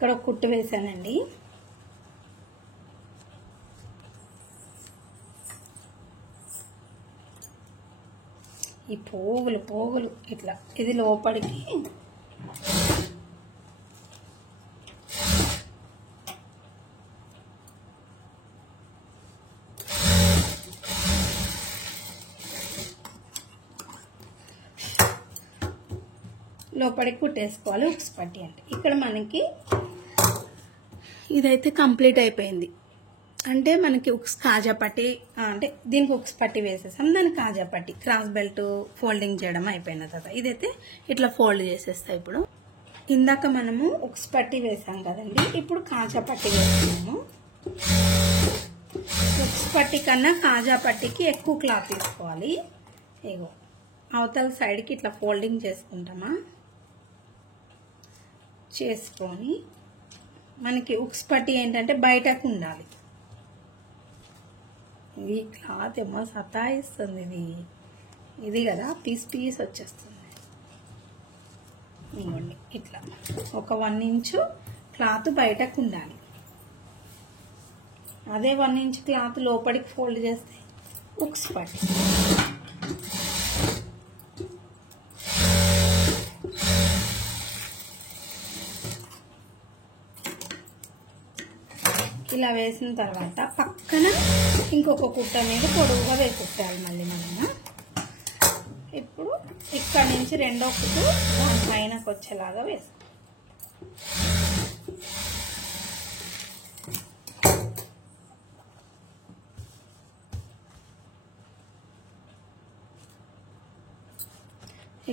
ఇక్కడ ఒక కుట్టు వేసానండి. ఈ పోగులు ఇట్లా ఇది లోపలికి కుట్టేసుకోవాలి. ఉక్స్ పట్టి అంటే ఇక్కడ మనకి ఇదైతే కంప్లీట్ అయిపోయింది. అంటే మనకి ఉక్స్ కాజా పట్టి అంటే దీనికి ఉక్స్ పట్టి వేసేసాం, దానికి కాజా పట్టి క్రాస్ బెల్ట్ ఫోల్డింగ్ చేయడం అయిపోయిన తర్వాత ఇదైతే ఇట్లా ఫోల్డ్ చేసేస్తా. ఇప్పుడు ఇందాక మనము ఉక్స్ పట్టి వేసాం కదండి, ఇప్పుడు కాజా పట్టి వేస్తున్నాము. ఉక్స్ పట్టి కన్నా కాజా పట్టికి ఎక్కువ క్లాత్ తీసుకోవాలి. ఇగో అవతల సైడ్కి ఇట్లా ఫోల్డింగ్ చేసుకుంటామా, చేసుకొని మనకి ఉక్స్ పట్టి ఏంటంటే బయటకు ఉండాలి. ఈ క్లాత్ ఏమో సతాయిస్తుంది, ఇది కదా పీస్ వచ్చేస్తుంది. ఇవ్వండి ఇట్లా ఒక 1 ఇంచు క్లాత్ బయటకు ఉండాలి. అదే 1 ఇంచ్ క్లాత్ లోపలికి ఫోల్డ్ చేస్తే ఉక్స్ పట్టి. ఇలా వేసిన తర్వాత పక్కన ఇంకొక కుట్ట మీద పొడవుగా వేసేసేయాలి మళ్ళీ మనము. ఇప్పుడు ఇక్కడ నుంచి రెండో కుట్టు దాని పైనకు వచ్చేలాగా వేస్తాం.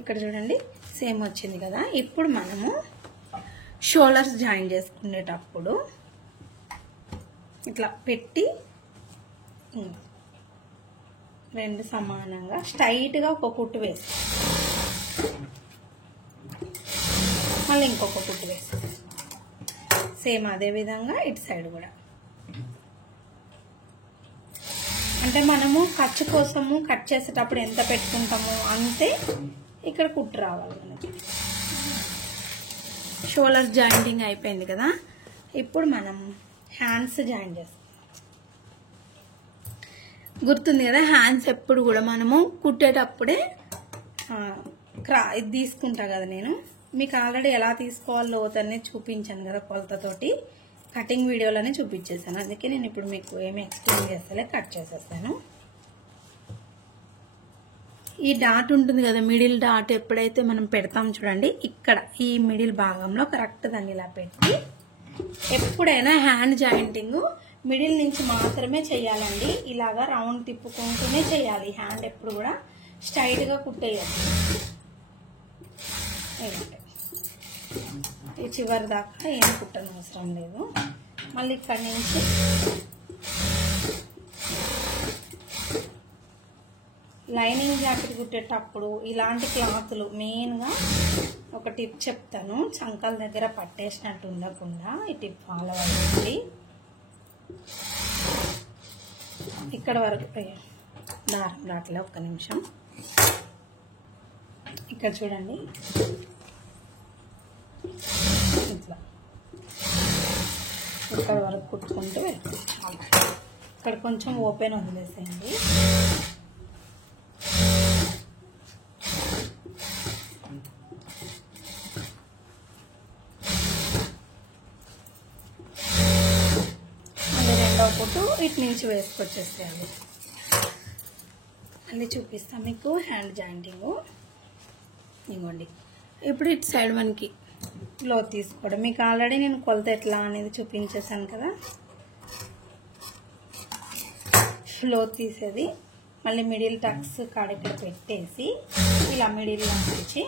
ఇక్కడ చూడండి సేమ్ వచ్చింది కదా. ఇప్పుడు మనము షోల్డర్స్ జాయిన్ చేసుకునేటప్పుడు ఇట్లా పెట్టి రెండు సమానంగా స్ట్రైట్గా ఒక కుట్టు వేసి మళ్ళీ ఇంకొక కుట్టు వేసి సేమ్ అదే విధంగా ఇటు సైడ్ కూడా. అంటే మనము ఖర్చు కోసము కట్ చేసేటప్పుడు ఎంత పెట్టుకుంటామో అంతే ఇక్కడ కుట్టు రావాలి మనకి. షోల్డర్ జాయింటింగ్ అయిపోయింది కదా. ఇప్పుడు మనం హ్యాండ్స్ జాయిన్ చేస్తాం. గుర్తుంది కదా, హ్యాండ్స్ ఎప్పుడు కూడా మనము కుట్టేటప్పుడే ఇది తీసుకుంటా కదా. నేను మీకు ఆల్రెడీ ఎలా తీసుకోవాలో లోతనే చూపించాను కదా, కొలతతోటి కటింగ్ వీడియోలోనే చూపించేసాను. అందుకే నేను ఇప్పుడు మీకు ఏమి ఎక్స్ప్లెయిన్ చేస్తలే, కట్ చేసేస్తాను. ఈ డాట్ ఉంటుంది కదా, మిడిల్ డాట్ ఎప్పుడైతే మనం పెడతాం చూడండి, ఇక్కడ ఈ మిడిల్ భాగంలో కరెక్ట్ దాన్ని ఇలా పెట్టి ఎప్పుడైనా హ్యాండ్ జాయింటింగ్ మిడిల్ నుంచి మాత్రమే చేయాలండి. ఇలాగా రౌండ్ తిప్పుకుంటూనే చేయాలి. హ్యాండ్ ఎప్పుడు కూడా స్ట్రైట్ గా కుట్టేయాలి. ఈ చివరి దాకా ఏం కుట్టని అవసరం లేదు. మళ్ళీ ఇక్కడి నుంచి లైనింగ్ జాకెట్ కుట్టేటప్పుడు ఇలాంటి క్లాత్లు మెయిన్గా ఒక టిప్ చెప్తాను. చంకల దగ్గర పట్టేసినట్టు ఉండకుండా ఈ టిప్ ఫాలో అవ్వండి. ఇక్కడ వరకు దారం రాట్లే, ఒక్క నిమిషం. ఇక్కడ చూడండి ఇట్లా ఇక్కడ వరకు కుట్టుకుంటూ వెళ్తాం. ఇక్కడ కొంచెం ఓపెన్ వదిలేసేయండి. కుట్టు ఇటు నుంచి వేసుకొచ్చేసేయాలి. మళ్ళీ చూపిస్తాం మీకు హ్యాండ్ జాయింటింగ్. ఇవ్వండి ఇప్పుడు ఇటు సైడ్ మనకి లో తీసుకోవడం. మీకు ఆల్రెడీ నేను కొలత ఎట్లా అనేది చూపించేసాను కదా. ఫ్లో తీసేది మళ్ళీ మిడిల్ టక్స్ కాడ ఇక్కడ పెట్టేసి ఇలా మిడిల్ నుంచి,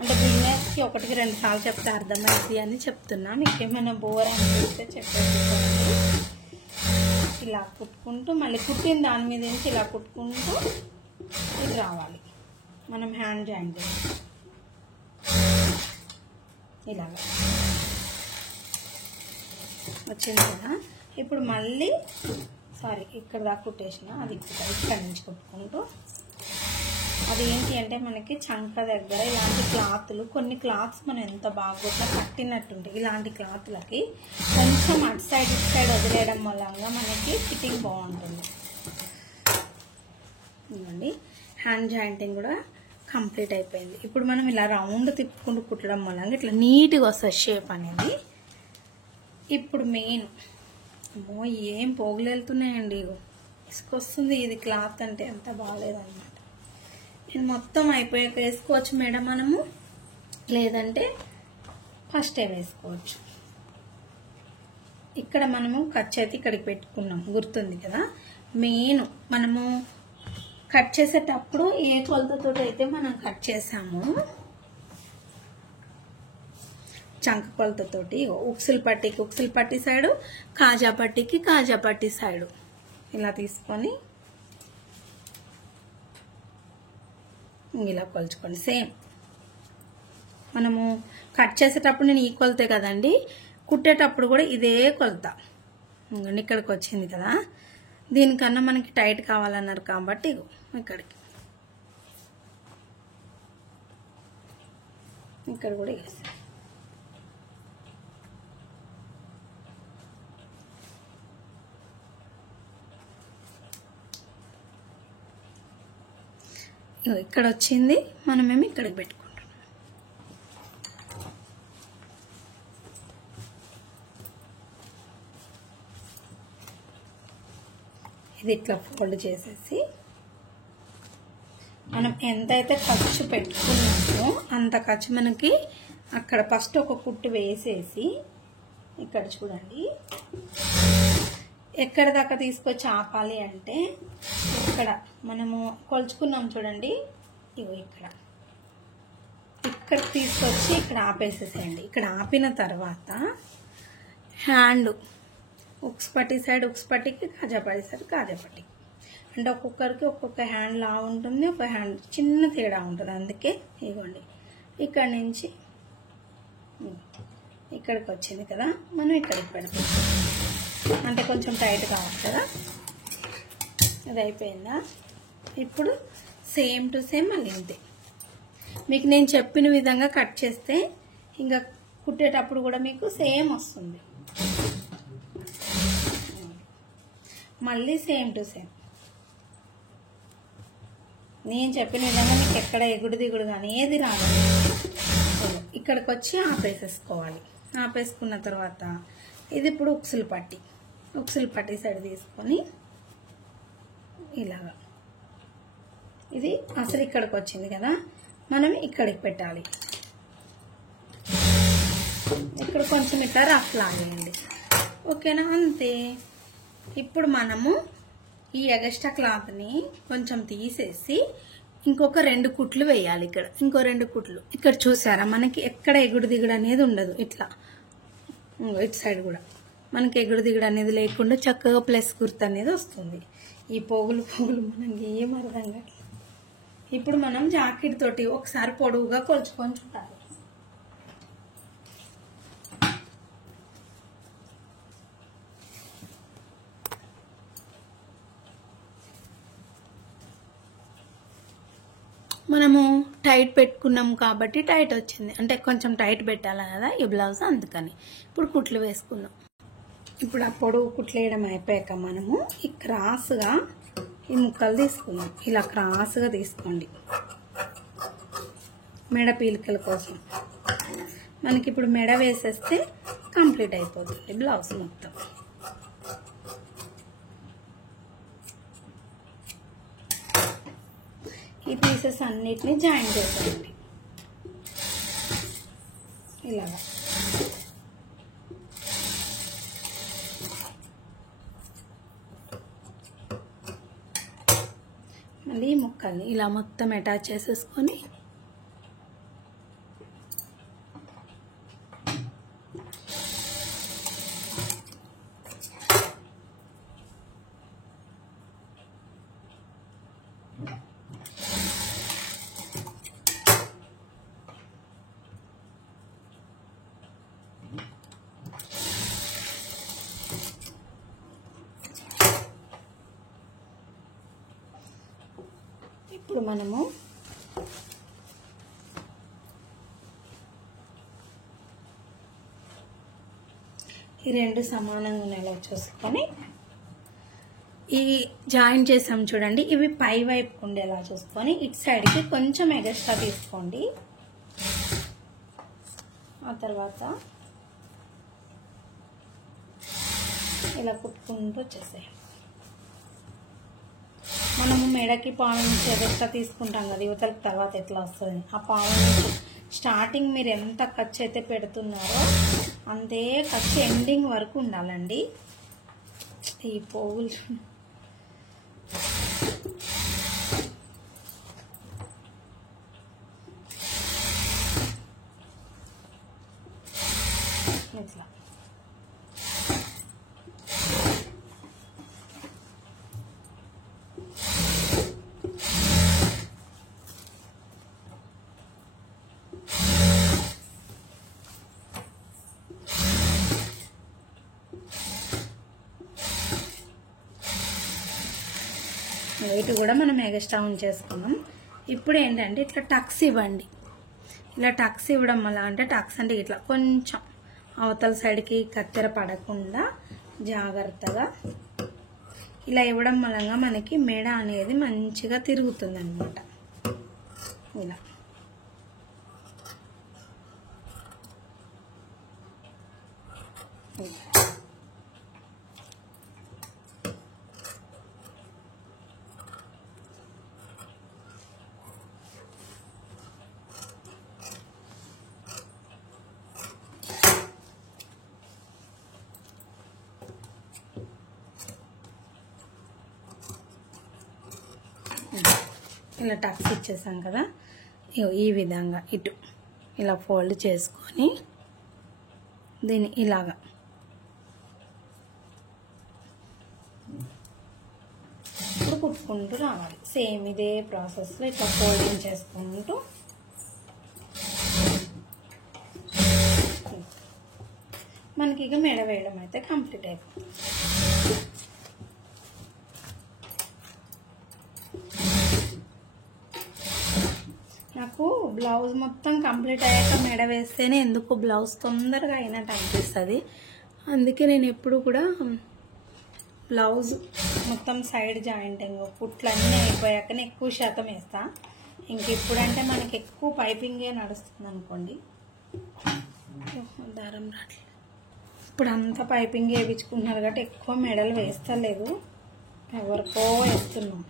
అంటే బిజినెస్కి 1-2 సార్లు చెప్తే అర్థమైంది అని చెప్తున్నా. మీకు ఏమైనా బోర్ అనిపిస్తే చెప్పేసుకోండి. ఇలా కుట్టుకుంటూ మళ్ళీ కుట్టిన దాని మీద నుంచి ఇలా కుట్టుకుంటూ ఇది రావాలి. మనం హ్యాండ్ జాయింట్ ఇలాగా వచ్చింది కదా. ఇప్పుడు మళ్ళీ ఇక్కడ దాకా కుట్టేసిన అది ఇక్కడ నుంచి కుట్టుకుంటూ అది ఏంటి అంటే మనకి చంక దగ్గర ఇలాంటి క్లాత్లు, కొన్ని క్లాత్స్ మనం ఎంత బాగా కట్టినట్టుంటాయి. ఇలాంటి క్లాత్లకి కొంచెం అటు సైడ్ ఇటు సైడ్ వదిలేయడం వల్ల మనకి ఫిట్టింగ్ బాగుంటుంది. ఇవ్వండి, హ్యాండ్ జాయింటింగ్ కూడా కంప్లీట్ అయిపోయింది. ఇప్పుడు మనం ఇలా రౌండ్ తిప్పుకుంటూ కుట్టడం వల్ల ఇట్లా నీట్గా వస్తుంది షేప్ అనేది. ఇప్పుడు మెయిన్, అమ్మో ఏం పోగులు వెళ్తున్నాయండి, ఇసుకొస్తుంది. ఇది క్లాత్ అంటే అంత బాగాలేదన్నమాట. నేను మొత్తం అయిపోయాక వేసుకోవచ్చు మేడం మనము, లేదంటే ఫస్టే వేసుకోవచ్చు. ఇక్కడ మనము ఖర్చు అయితే ఇక్కడికి పెట్టుకున్నాం, గుర్తుంది కదా. మెయిన్ మనము కట్ చేసేటప్పుడు ఏ కొలతతో అయితే మనం కట్ చేసాము, చంక కొలతతోటి, ఉక్సులు పట్టికి ఉక్సులు పట్టి సైడు, కాజా పట్టికి కాజా పట్టి సైడు ఇలా తీసుకొని ఇలా కొలుచుకోండి. సేమ్ మనము కట్ చేసేటప్పుడు నేను ఈ కొలతే కదండి, కుట్టేటప్పుడు కూడా ఇదే కొలత. ఇక్కడికి వచ్చింది కదా, దీనికన్నా మనకి టైట్ కావాలన్నారు కాబట్టి ఇక్కడికి, ఇక్కడ కూడా వేస్తాం. ఇక్కడ వచ్చింది, మనమేమి ఇక్కడికి పెట్టుకుంటాం. ఇది ఇట్లా ఫోల్డ్ చేసేసి మనం ఎంతైతే ఖర్చు పెట్టుకున్నామో అంత ఖర్చు మనకి అక్కడ ఫస్ట్ ఒక కుట్టు వేసేసి, ఇక్కడ చూడండి ఎక్కడ దాకా తీసుకొచ్చి ఆపాలి అంటే, ఇక్కడ మనము కొలుచుకున్నాం చూడండి, ఇగో ఇక్కడ తీసుకొచ్చి ఇక్కడ ఆపేసేసేయండి. ఇక్కడ ఆపిన తర్వాత హ్యాండ్ ఉక్స్ పట్టి సైడ్ ఉక్స్ పట్టికి, కాజా పట్టి సైడ్ కాజా పట్టికి, అంటే ఒక్కొక్కరికి ఒక్కొక్క హ్యాండ్ లా ఉంటుంది, ఒక హ్యాండ్ చిన్న తేడా ఉంటుంది. అందుకే ఇగోండి ఇక్కడ నుంచి ఇక్కడికి వచ్చింది కదా, మనం ఇక్కడికి పెడతాం. అంటే కొంచెం టైట్ కావాలి కదా. అది అయిపోయిందా? ఇప్పుడు సేమ్ టు సేమ్ మళ్ళీ ఇంతే. మీకు నేను చెప్పిన విధంగా కట్ చేస్తే ఇంకా కుట్టేటప్పుడు కూడా మీకు సేమ్ వస్తుంది. మళ్ళీ సేమ్ టు సేమ్ నేను చెప్పిన విధంగా మీకు ఎక్కడ ఎగుడు దిగుడు కానీ ఏది రాదు. ఇక్కడికి వచ్చి ఆపేసేసుకోవాలి. ఆపేసుకున్న తర్వాత ఇది ఇప్పుడు ఉక్సులు పట్టి సైడ్ తీసుకొని ఇలాగా, ఇది అసలు ఇక్కడికి వచ్చింది కదా, మనం ఇక్కడికి పెట్టాలి. ఇక్కడ కొంచెం ఇట్లా రఫ్ లాగేయండి, ఓకేనా? అంతే. ఇప్పుడు మనము ఈ ఎగస్ట్రా క్లాత్ని కొంచెం తీసేసి ఇంకొక 2 కుట్లు వేయాలి. ఇక్కడ ఇంకో 2 కుట్లు. ఇక్కడ చూసారా మనకి ఎక్కడ ఎగుడు దిగుడు అనేది ఉండదు. ఇట్లా ఇటు సైడ్ కూడా మనకి ఎగుడు దిగుడు అనేది లేకుండా చక్కగా ప్లస్ గుర్తు అనేది వస్తుంది. ఈ పోగులు మనకి ఏం అర్థం కాదు. ఇప్పుడు మనం జాకెట్ తోటి ఒకసారి పొడవుగా కొలుచుకొని చూడాలి. మనము టైట్ పెట్టుకున్నాం కాబట్టి టైట్ వచ్చింది, అంటే కొంచెం టైట్ పెట్టాలి కదా ఈ బ్లౌజ్, అందుకని. ఇప్పుడు కుట్లు వేసుకుందాం. ఇప్పుడు ఆ పొడవు కుట్లు వేయడం అయిపోయాక మనము ఈ క్రాస్గా ఈ ముక్కలు తీసుకుందాం. ఇలా క్రాస్గా తీసుకోండి మెడ పీలికల కోసం. మనకి ఇప్పుడు మెడ వేసేస్తే కంప్లీట్ అయిపోతుంది బ్లౌజ్ మొత్తం. ఈ పీసెస్ అన్నిటిని జాయిన్ చేసేయండి ఇలాగా. మళ్ళీ ఈ ముక్కల్ని ఇలా మొత్తం అటాచ్ చేసేసుకొని ఇప్పుడు మనము ఈ రెండు సమానంగా ఉండేలా చూసుకొని ఈ జాయిన్ చేసాం చూడండి, ఇవి పై వైపు ఉండేలా చూసుకొని ఇటు సైడ్కి కొంచెం ఎగస్ట్రా తీసుకోండి. ఆ తర్వాత ఇలా కుట్టుకుంటూ వచ్చేసాయి. మనము మెడకి పాము నుంచి ఎగస్ట్రా తీసుకుంటాం కదా యువతలకు, తర్వాత ఎట్లా వస్తుంది ఆ పాము నుంచి స్టార్టింగ్ మీరు ఎంత ఖర్చు అయితే పెడుతున్నారో అంతే ఖర్చు ఎండింగ్ వరకు ఉండాలండి. ఈ పోగులు ఇట్లా వెయిట్ కూడా మనం ఎగస్ట్రా ఉంచేసుకున్నాం. ఇప్పుడు ఏంటంటే ఇట్లా టక్స్ ఇవ్వండి. ఇలా టక్స్ ఇవ్వడం వల్ల అంటే టక్స్ అంటే ఇట్లా కొంచెం అవతల సైడ్కి కత్తెర పడకుండా జాగ్రత్తగా ఇలా ఇవ్వడం వల్ల మనకి మెడ అనేది మంచిగా తిరుగుతుంది అన్నమాట. ఇలా ఇలా టక్స్ ఇచ్చేసాం కదా, ఈ విధంగా ఇటు ఇలా ఫోల్డ్ చేసుకొని దీన్ని ఇలాగా ఇప్పుడు కుట్టుకుంటూ రావాలి. సేమ్ ఇదే ప్రాసెస్లో ఇట్లా ఫోల్డింగ్ చేసుకుంటూ మనకి ఇక మెడ వేయడం అయితే కంప్లీట్ అయిపోతుంది. నాకు బ్లౌజ్ మొత్తం కంప్లీట్ అయ్యాక మెడ వేస్తేనే ఎందుకు బ్లౌజ్ తొందరగా అయినట్టు అనిపిస్తుంది. అందుకే నేను ఎప్పుడు కూడా బ్లౌజ్ మొత్తం సైడ్ జాయింటింగ్ కుట్లు అన్నీ అయిపోయాకనే ఎక్కువ శాతం వేస్తా. ఇంకెప్పుడంటే మనకి ఎక్కువ పైపింగే నడుస్తుంది అనుకోండి, దారం రాట్లేదు. ఇప్పుడు అంతా పైపింగ్ వేయించుకుంటున్నారు కాబట్టి ఎక్కువ మెడలు వేస్తలేదు, ఎవరికో వేస్తున్నాం.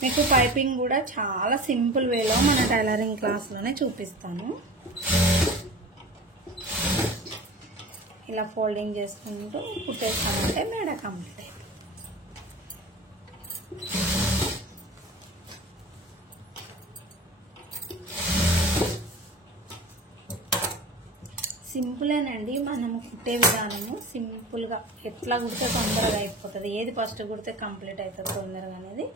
మీకు పైపింగ్ కూడా చాలా సింపుల్ వేలో మన టైలరింగ్ క్లాస్లోనే చూపిస్తాను. ఇలా ఫోల్డింగ్ చేసుకుంటూ కుట్టేస్తామంటే మెడ కంప్లీట్ అయిపోయింది. సింపులేనండి మనము కుట్టే విధానము. సింపుల్గా ఎట్లా కుడితే తొందరగా అయిపోతుంది, ఏది ఫస్ట్ కుడితే కంప్లీట్ అవుతుంది తొందరగా అనేది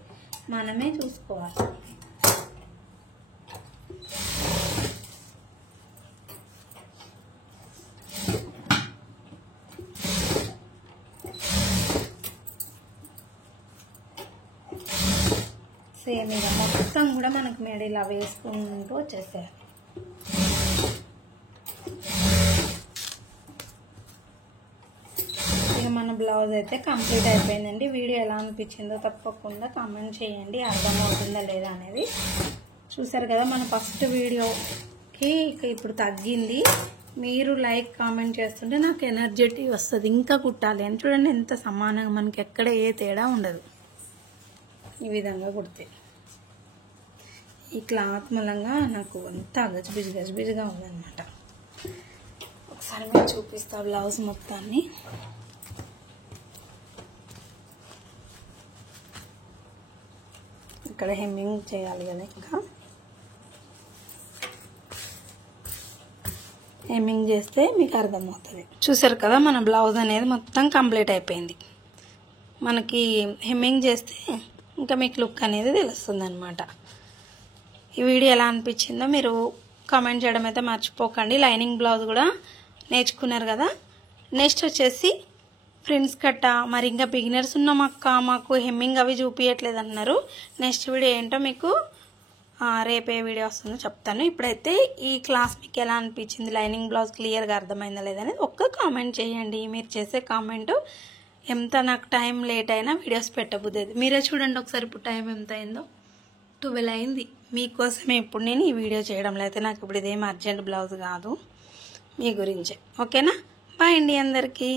మనమే చూసుకోవాలి. సేమ్ ఇక మొత్తం కూడా మనకు మెడ ఇలా వేసుకుంటూ వచ్చేసేయాలి. ఇక మన బ్లౌజ్ అయితే కంప్లీట్ అయిపోయిందండి. వీడియో ఎలా అనిపించిందో తప్పకుండా కామెంట్ చేయండి, అర్థమవుతుందా లేదా అనేది. చూసారు కదా మన ఫస్ట్ వీడియోకి ఇక ఇప్పుడు తగ్గింది. మీరు లైక్ కామెంట్ చేస్తుంటే నాకు ఎనర్జెటీ వస్తుంది ఇంకా కుట్టాలి అని. చూడండి ఎంత సమానంగా, మనకి ఎక్కడ ఏ తేడా ఉండదు. ఈ విధంగా కుడితే ఈ క్లాత్ మూలంగా నాకు అంతా గజిబిజిగా ఉందన్నమాట. ఒకసారి నేను చూపిస్తా బ్లౌజ్ మొత్తాన్ని. ఇక్కడ హెమ్మింగ్ చేయాలి కదా, ఇంకా హెమ్మింగ్ చేస్తే మీకు అర్థమవుతుంది. చూసారు కదా మన బ్లౌజ్ అనేది మొత్తం కంప్లీట్ అయిపోయింది. మనకి హెమ్మింగ్ చేస్తే ఇంకా మీకు లుక్ అనేది తెలుస్తుంది అనమాట. ఈ వీడియో ఎలా అనిపించిందో మీరు కామెంట్ చేయడం అయితే మర్చిపోకండి. లైనింగ్ బ్లౌజ్ కూడా నేర్చుకున్నారు కదా. నెక్స్ట్ వచ్చేసి ఫ్రెండ్స్ కట్ట. మరి ఇంకా బిగినర్స్ ఉన్నాం అక్క, మాకు హెమ్మింగ్ అవి చూపించట్లేదు అన్నారు. నెక్స్ట్ వీడియో ఏంటో మీకు రేపే వీడియో వస్తుందో చెప్తాను. ఇప్పుడైతే ఈ క్లాస్ మీకు ఎలా అనిపించింది, లైనింగ్ బ్లౌజ్ క్లియర్గా అర్థమైందా లేదనేది ఒక్క కామెంట్ చేయండి. మీరు చేసే కామెంట్ ఎంత నాకు టైం లేట్ అయినా వీడియోస్ పెట్టబుద్దేది. మీరే చూడండి ఒకసారి ఇప్పుడు టైం ఎంత అయిందో, 12 అయింది. మీకోసమే ఇప్పుడు నేను ఈ వీడియో చేయడం. లేకపోతే నాకు ఇప్పుడు ఇదేం అర్జెంట్ బ్లౌజ్ కాదు, మీ గురించే. ఓకేనా? బాయ్ అండి అందరికీ.